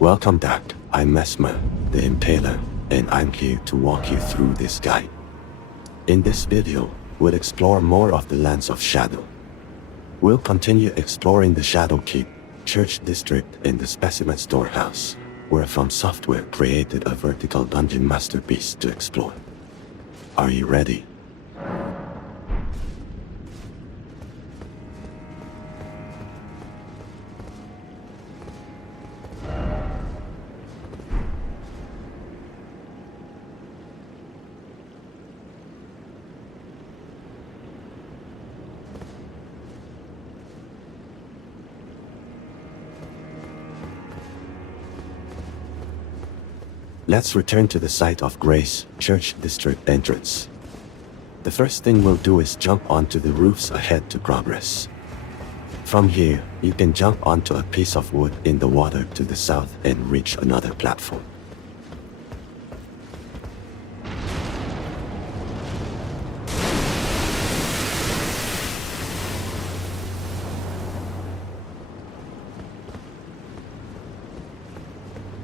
Welcome back, I'm Messmer, the Impaler, and I'm here to walk you through this guide. In this video, we'll explore more of the Lands of Shadow. We'll continue exploring the Shadow Keep, Church District, and the Specimen Storehouse, where From Software created a vertical dungeon masterpiece to explore. Are you ready? Let's return to the site of Grace, Church District entrance. The first thing we'll do is jump onto the roofs ahead to progress. From here, you can jump onto a piece of wood in the water to the south and reach another platform.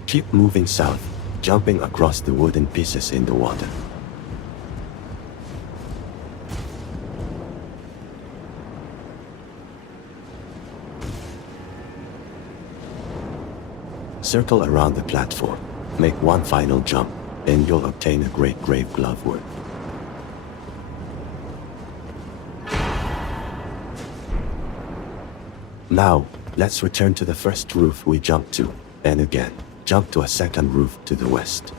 Keep moving south, jumping across the wooden pieces in the water. Circle around the platform, make one final jump, and you'll obtain a Great Grave Glovewort. Now, let's return to the first roof we jumped to, and again, jump to a second roof to the west.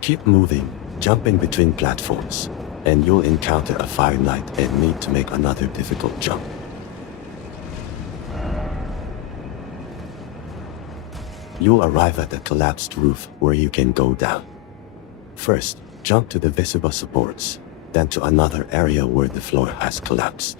Keep moving, jumping between platforms, and you'll encounter a fire knight and need to make another difficult jump. You'll arrive at a collapsed roof where you can go down. First, jump to the visible supports, then to another area where the floor has collapsed.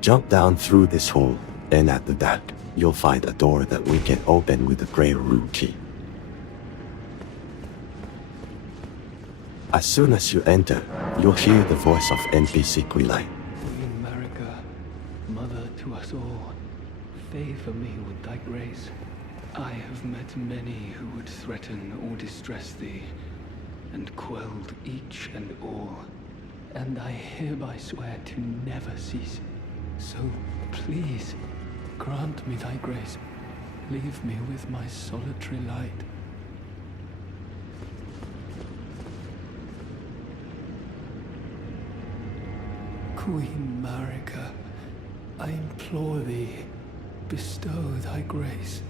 Jump down through this hole, and at the back, you'll find a door that we can open with a grey rune key. As soon as you enter, you'll hear the voice of NPC Queelign. Queen Marika, mother to us all, favor me with thy grace. I have met many who would threaten or distress thee, and quelled each and all, and I hereby swear to never cease. So, please, grant me thy grace. Leave me with my solitary light. Queen Marika, I implore thee, bestow thy grace.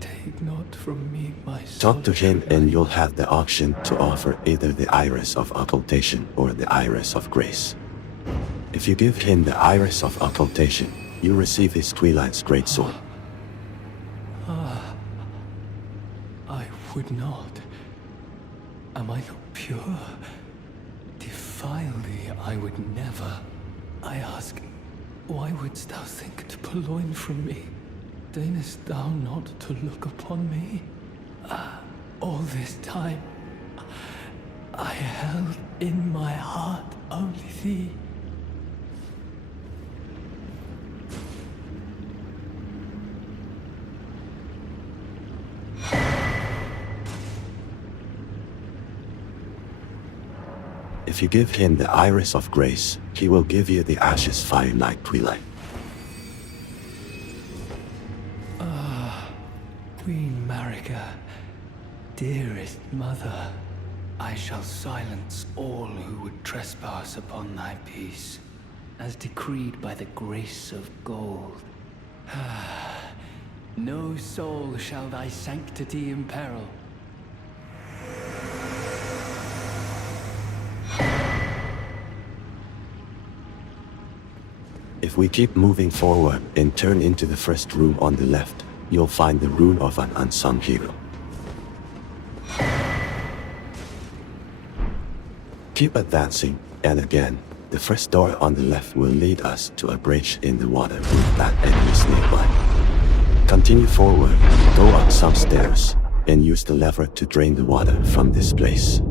Take not from me my Talk to him solitary and light. you'll have the option to offer either the Iris of Occultation or the Iris of Grace. If you give him the Iris of Occultation, you receive his Queelign's Greatsword. I would not. Am I not pure? Defile thee I would never. I ask, why wouldst thou think to purloin from me? Deignest thou not to look upon me? All this time, I held in my heart only thee. If you give him the Iris of Grace, he will give you the Ashes Fire Knight Queelign. Queen Marika, dearest mother, I shall silence all who would trespass upon thy peace, as decreed by the grace of gold. No soul shall thy sanctity imperil. If we keep moving forward and turn into the first room on the left, you'll find the rune of an unsung hero. Keep advancing, and again, the first door on the left will lead us to a bridge in the water with black enemies nearby. Continue forward, go up some stairs, and use the lever to drain the water from this place.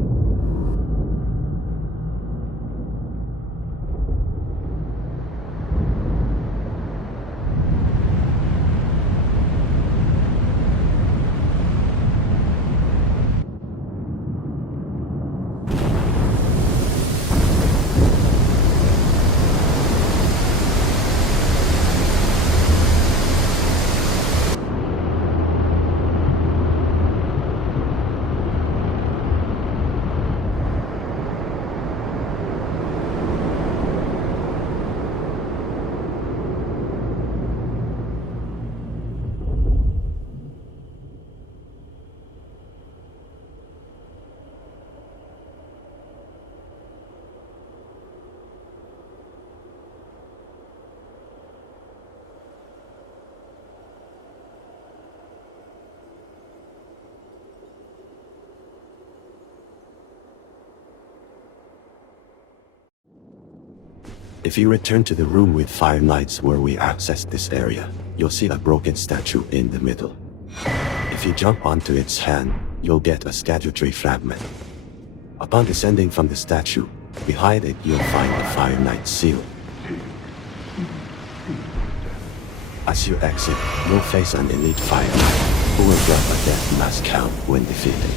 If you return to the room with 5 knights where we accessed this area, you'll see a broken statue in the middle. If you jump onto its hand, you'll get a Scadutree Fragment. Upon descending from the statue, behind it you'll find a Fire Knight seal. As you exit, you'll face an elite Fire Knight, who will drop a death mask count when defeated.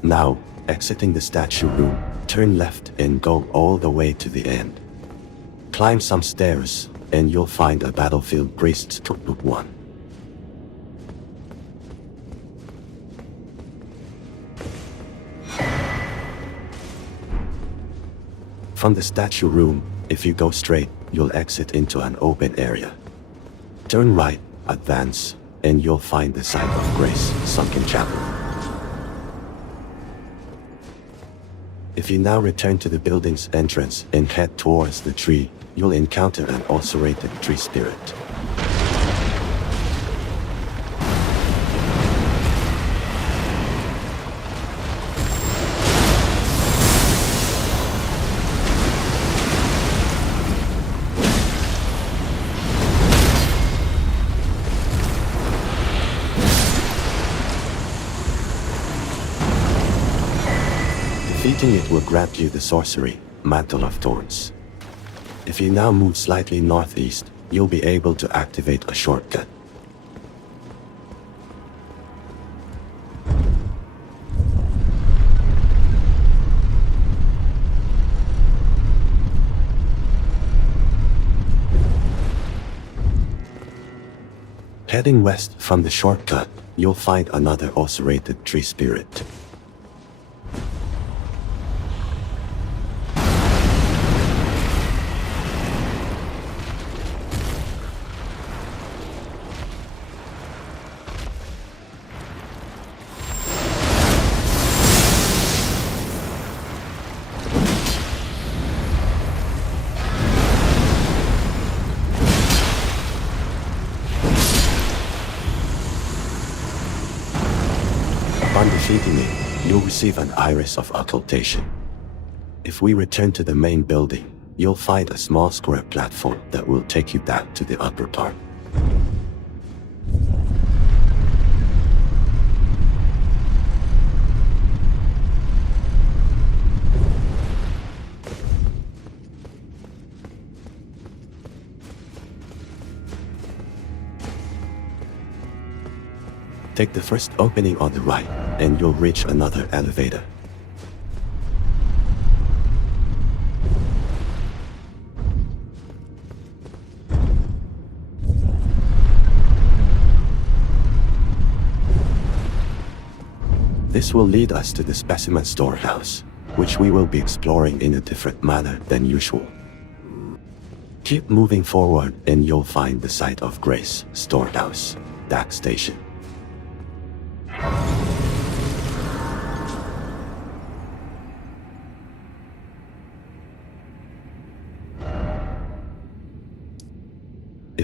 Now, exiting the statue room, turn left and go all the way to the end. Climb some stairs, and you'll find a Battlefield Priest's Cookbook 1. From the statue room, if you go straight, you'll exit into an open area. Turn right, advance, and you'll find the site of Grace, Sunken Chapel. If you now return to the building's entrance and head towards the tree, you'll encounter an ulcerated tree spirit. Defeating it will grant you the Sorcery, Mantle of Thorns. If you now move slightly northeast, you'll be able to activate a shortcut. Heading west from the shortcut, you'll find another ulcerated tree spirit. Upon defeating it, you'll receive an Iris of Occultation. If we return to the main building, you'll find a small square platform that will take you back to the upper part. Take the first opening on the right, and you'll reach another elevator. This will lead us to the Specimen Storehouse, which we will be exploring in a different manner than usual. Keep moving forward and you'll find the site of Grace Storehouse, Dark Station.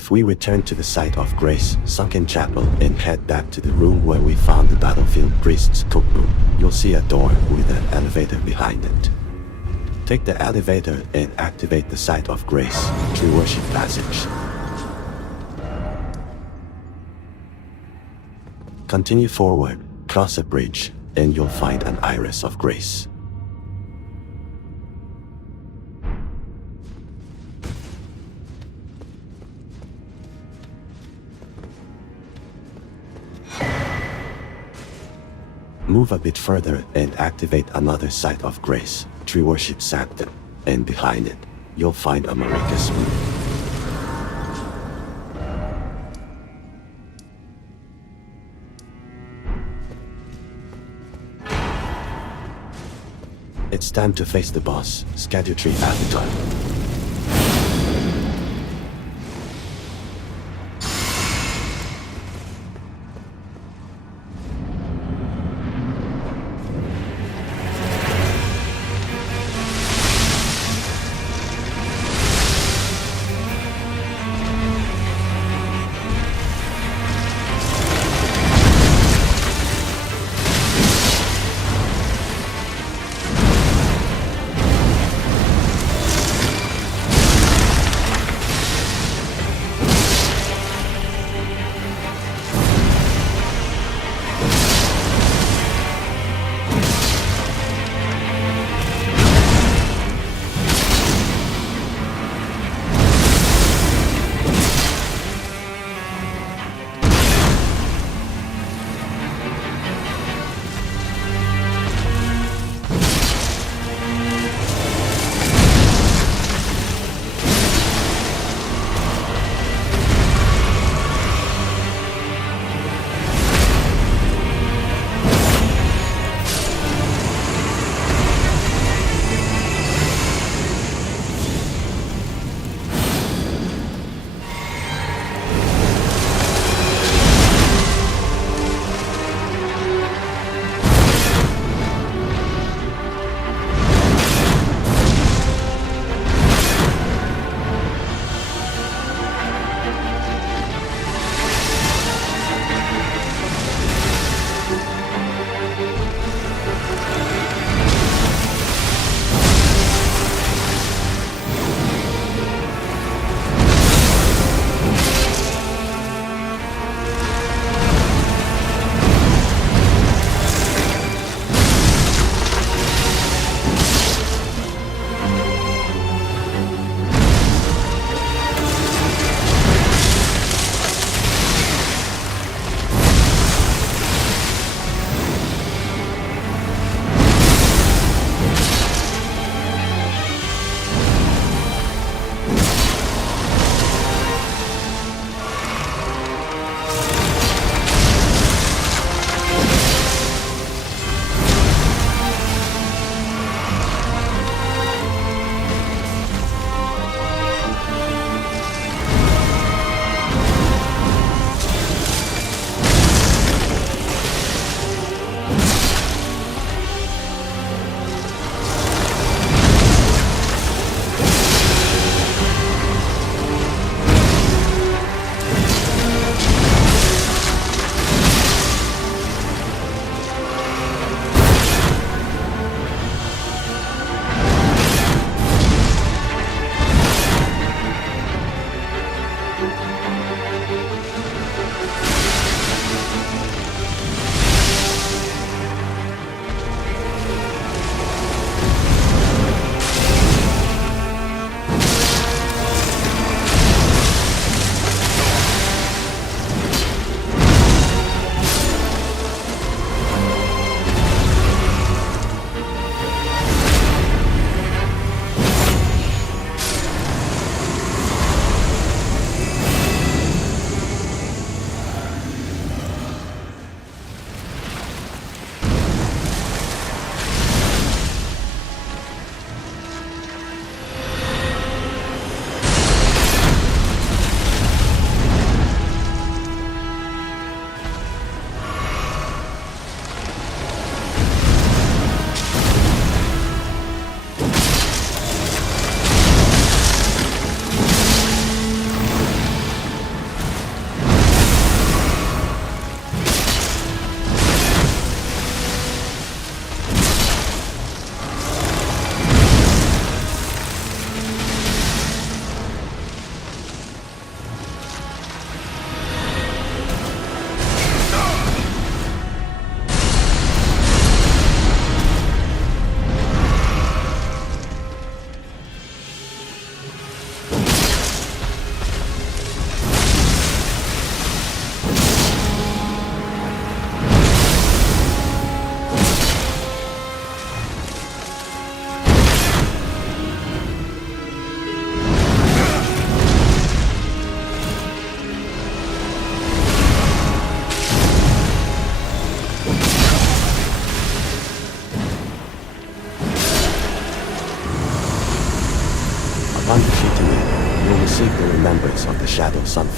If we return to the site of Grace, Sunken Chapel, and head back to the room where we found the Battlefield Priest's cookbook, you'll see a door with an elevator behind it. Take the elevator and activate the site of Grace, Tree Worship Passage. Continue forward, cross a bridge, and you'll find an Iris of Grace. Move a bit further and activate another site of Grace, Tree Worship Sanctum, and behind it, you'll find a Marika's rune. It's time to face the boss, Scadutree Fragment.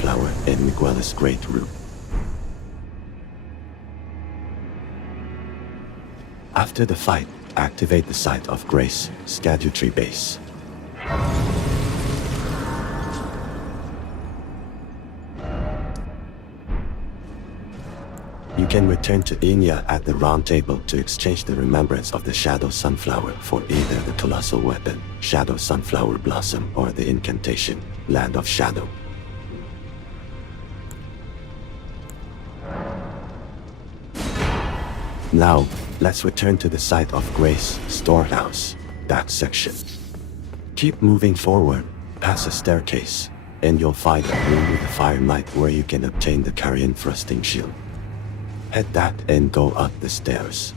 Sunflower and Miquella's Great Root. After the fight, activate the Site of Grace, Scadutree base. You can return to Enya at the Round Table to exchange the Remembrance of the Shadow Sunflower for either the Colossal Weapon, Shadow Sunflower Blossom, or the incantation, Land of Shadow. Now, let's return to the Site of Grace, Storehouse, back section. Keep moving forward, past a staircase, and you'll find a room with a Fire Knight where you can obtain the Carrion Thrusting Shield. Head that and go up the stairs.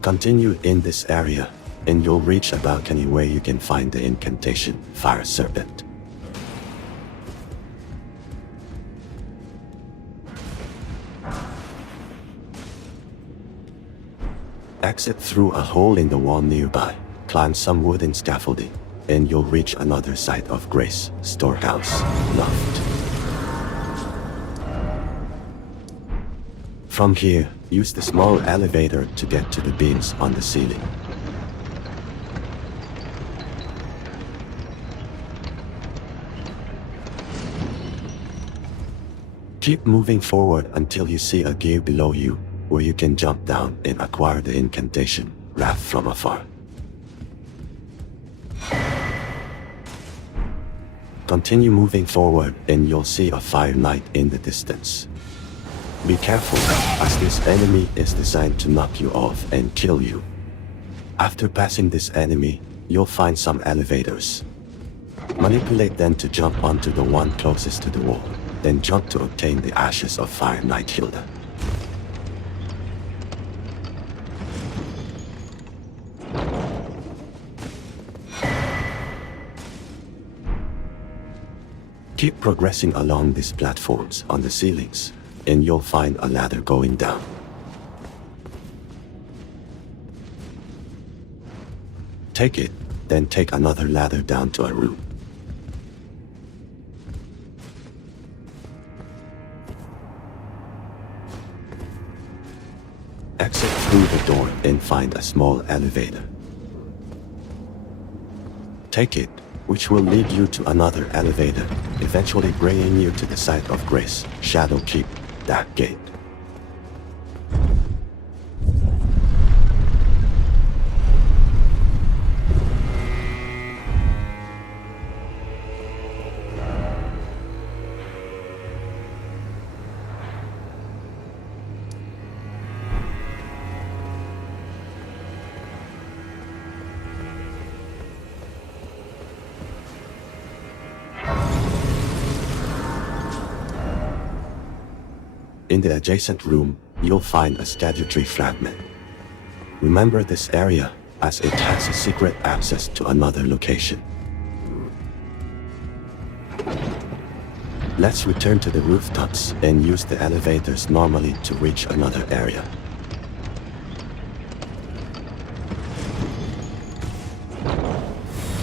Continue in this area, and you'll reach a balcony where you can find the incantation, Fire Serpent. Exit through a hole in the wall nearby, climb some wooden scaffolding, and you'll reach another Site of Grace, Storehouse, Loft. From here, use the small elevator to get to the beams on the ceiling. Keep moving forward until you see a gear below you, where you can jump down and acquire the incantation, Wrath from Afar. Continue moving forward and you'll see a Fire Knight in the distance. Be careful, as this enemy is designed to knock you off and kill you. After passing this enemy, you'll find some elevators. Manipulate them to jump onto the one closest to the wall, then jump to obtain the Ashes of Fire Knight Hilda. Keep progressing along these platforms on the ceilings, and you'll find a ladder going down. Take it, then take another ladder down to a room. Exit through the door and find a small elevator. Take it, which will lead you to another elevator, eventually bringing you to the Site of Grace, Shadow Keep, that gate. In the adjacent room, you'll find a Scadutree Fragment. Remember this area, as it has a secret access to another location. Let's return to the rooftops and use the elevators normally to reach another area.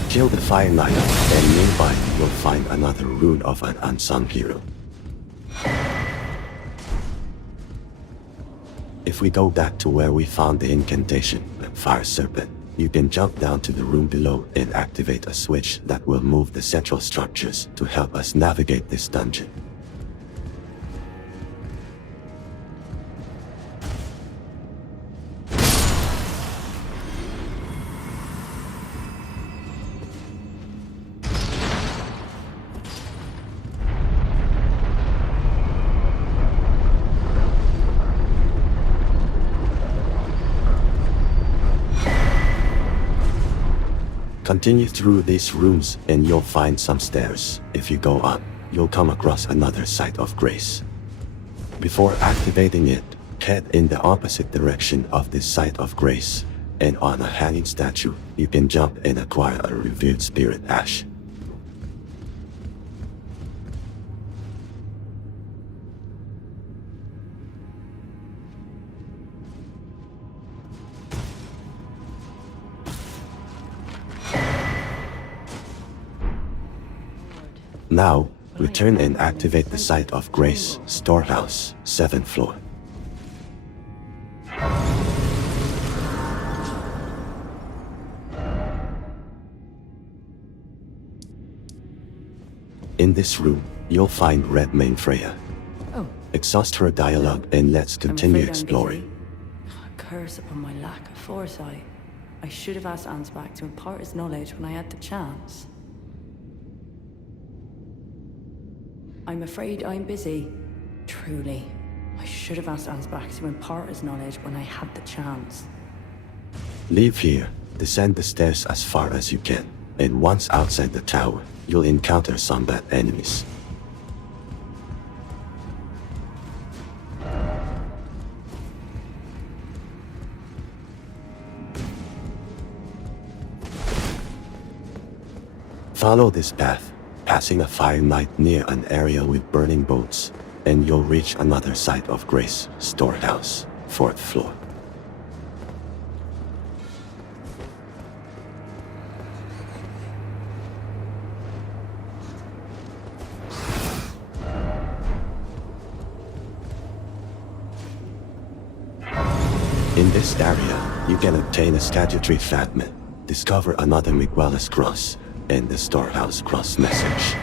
Kill the Fire Knight, and nearby you'll find another rune of an unsung hero. If we go back to where we found the incantation, Fire Serpent, you can jump down to the room below and activate a switch that will move the central structures to help us navigate this dungeon. Continue through these rooms and you'll find some stairs. If you go up, you'll come across another Site of Grace. Before activating it, head in the opposite direction of this Site of Grace, and on a hanging statue, you can jump and acquire a Revered Spirit Ash. Now, Return and activate the site of Grace Storehouse, 7th floor. In this room, you'll find Red Main Freya. Oh. Exhaust her dialogue and let's continue exploring. Curse upon my lack of foresight. I should have asked Ansbach to impart his knowledge when I had the chance. I'm afraid I'm busy. Truly. I should have asked Ansbach to impart his knowledge when I had the chance. Leave here, descend the stairs as far as you can, and once outside the tower, you'll encounter some bad enemies. Follow this path, passing a fire knight near an area with burning boats, and you'll reach another site of Grace Storehouse, 4th floor. In this area, you can obtain a Scadutree Fragment, discover another Miquella's cross, and the Storehouse cross message.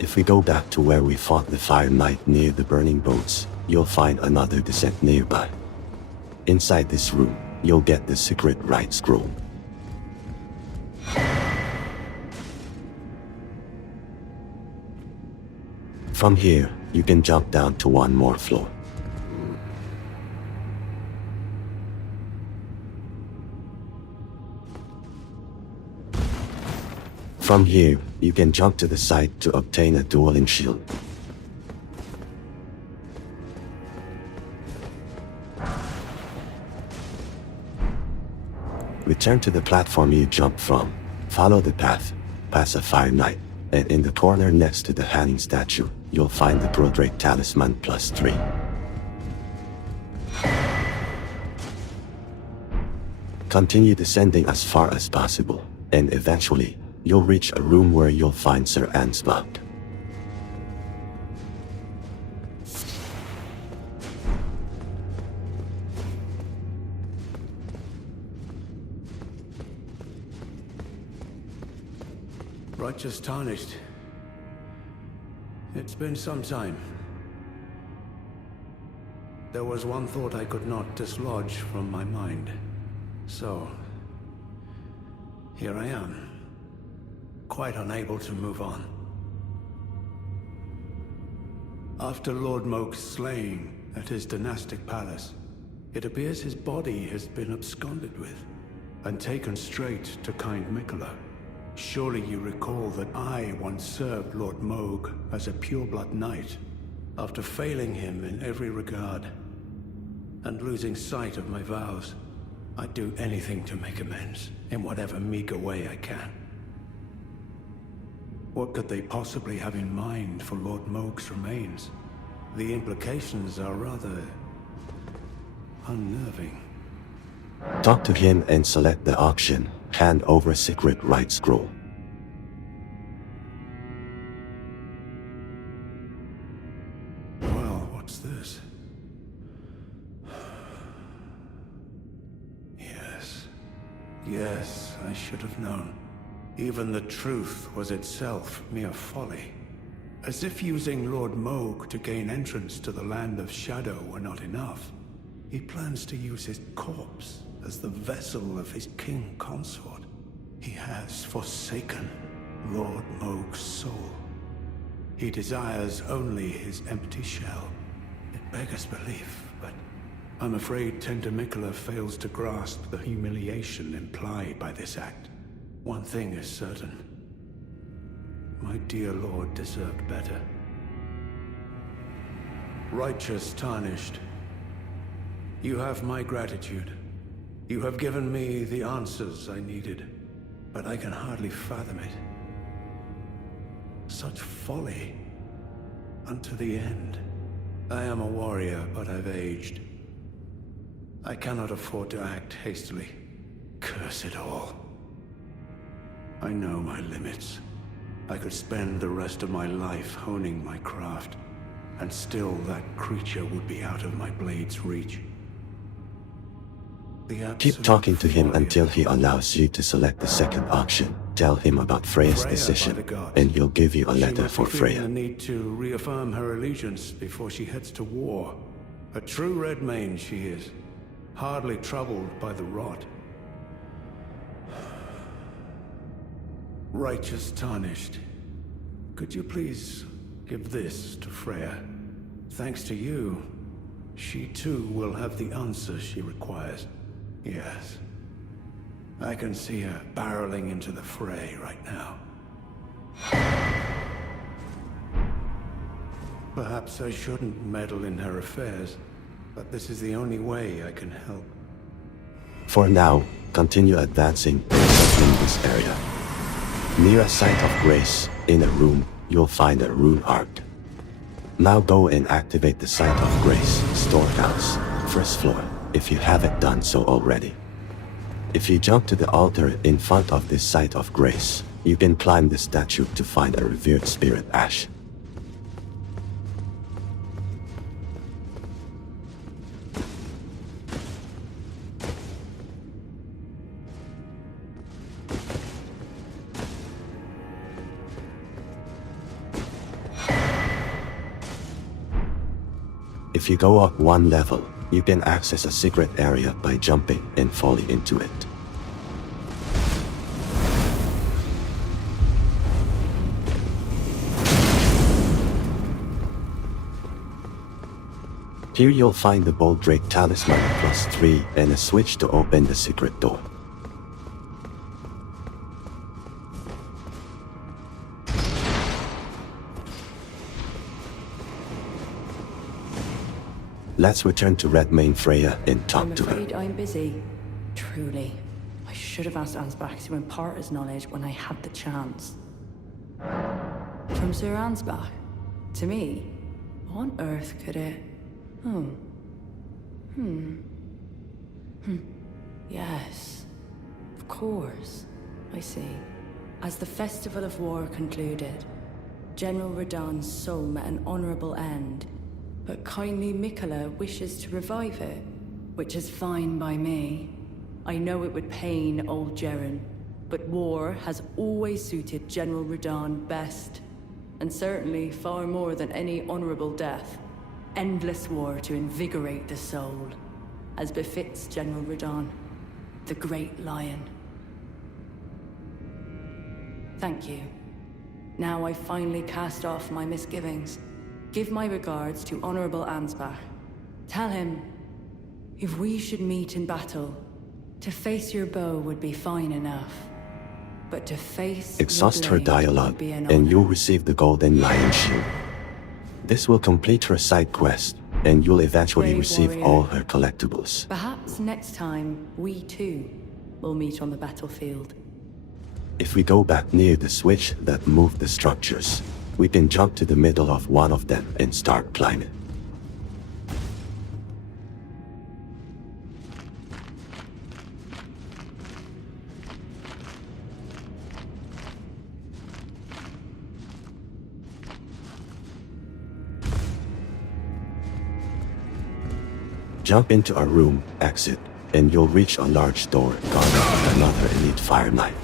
If we go back to where we fought the Fire Knight near the burning boats, you'll find another descent nearby. Inside this room, you'll get the Secret Rite Scroll. From here, you can jump down to one more floor. From here, you can jump to the site to obtain a Dueling Shield. Return to the platform you jumped from, follow the path, pass a Fire Knight, and in the corner next to the hanging statue, you'll find the Pearldrake Talisman +3. Continue descending as far as possible, and eventually, you'll reach a room where you'll find Sir Ansbach. Righteous tarnished. It's been some time. There was one thought I could not dislodge from my mind. So, here I am, quite unable to move on. After Lord Moke's slaying at his dynastic palace, it appears his body has been absconded with and taken straight to kind Miquella. Surely you recall that I once served Lord Moog as a pureblood knight, after failing him in every regard, and losing sight of my vows. I'd do anything to make amends, in whatever meager way I can. What could they possibly have in mind for Lord Moog's remains? The implications are rather unnerving. Talk to him and select the auction. Hand over Secret Rite Scroll. Well, what's this? Yes, I should have known. Even the truth was itself mere folly. As if using Lord Moog to gain entrance to the land of shadow were not enough, he plans to use his corpse as the vessel of his king consort. He has forsaken Lord Moog's soul. He desires only his empty shell. It beggars belief, but I'm afraid tender Miquella fails to grasp the humiliation implied by this act. One thing is certain. My dear lord deserved better. Righteous tarnished. You have my gratitude. You have given me the answers I needed, but I can hardly fathom it. Such folly. unto the end. I am a warrior, but I've aged. I cannot afford to act hastily. Curse it all. I know my limits. I could spend the rest of my life honing my craft, and still that creature would be out of my blade's reach. Keep talking to him until he allows you to select the second option. Tell him about Freya's decision, and he'll give you a letter for Freya. The need to reaffirm her allegiance before she heads to war. A true red mane she is, hardly troubled by the rot. Righteous tarnished. Could you please give this to Freya? Thanks to you, she too will have the answer she requires. Yes. I can see her barreling into the fray right now. Perhaps I shouldn't meddle in her affairs, but this is the only way I can help. For now, continue advancing and settling this area. Near a site of grace, in a room, you'll find a Rune Arc. Now go and activate the Site of Grace Storehouse, first floor, if you haven't done so already. If you jump to the altar in front of this Site of Grace, you can climb the statue to find a Revered Spirit Ash. If you go up one level, you can access a secret area by jumping and falling into it. Here you'll find the Pearldrake Talisman +3 and a switch to open the secret door. Let's return to Redmane Freya and talk to her. I'm afraid I'm busy. Truly. I should have asked Ansbach to impart his knowledge when I had the chance. From Sir Ansbach? To me? What on earth could it... Yes. Of course. I see. As the Festival of War concluded, General Radahn's soul met an honorable end. But kindly Miquella wishes to revive it, which is fine by me. I know it would pain old Jeren, but war has always suited General Radahn best, and certainly far more than any honorable death. Endless war to invigorate the soul, as befits General Radahn, the Great Lion. Thank you. Now I finally cast off my misgivings. Give my regards to Honorable Ansbach. Tell him, if we should meet in battle, to face your bow would be fine enough. But to face Exhaust her your blade dialogue, would be an and honor. you'll receive the Golden Lion Shield. This will complete her side quest, and you'll eventually Brave receive warrior. all her collectibles. Perhaps next time, we too will meet on the battlefield. If we go back near the switch that moved the structures, we can jump to the middle of one of them and start climbing. Jump into a room, exit, and you'll reach a large door guarded by another elite fire knight.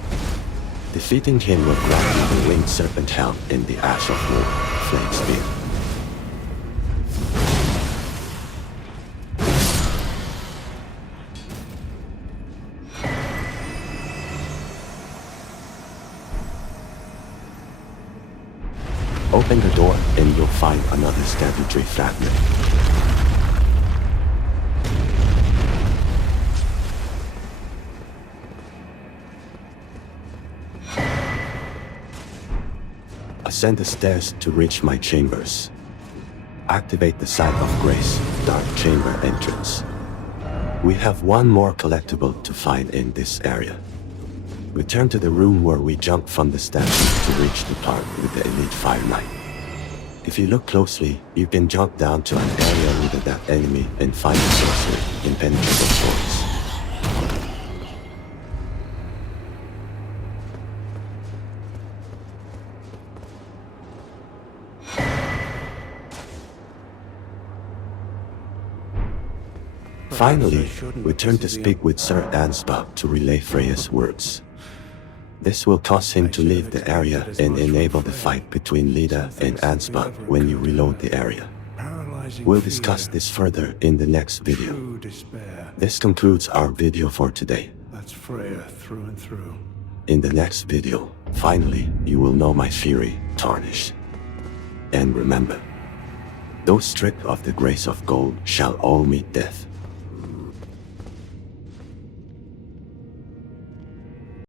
Defeating him will grant you the winged serpent helm and the Ash of War flame spear. Open the door and you'll find another Scadutree Fragment. Ascend the stairs to reach my chambers. Activate the Site of Grace, Dark Chamber entrance. We have one more collectible to find in this area. Return to the room where we jumped from the statue to reach the part with the elite fire knight. If you look closely, you can jump down to an area with that enemy and find a sorcery, impenetrable swords. Finally, we turn to speak with Sir Ansbach to relay Freya's words. This will cause him to leave the area and enable the fight between Lida and Ansbach when you reload the area. We'll discuss this further in the next video. This concludes our video for today. That's Freya through and through. In the next video, finally, you will know my fury tarnished. And remember, those stripped of the grace of gold shall all meet death.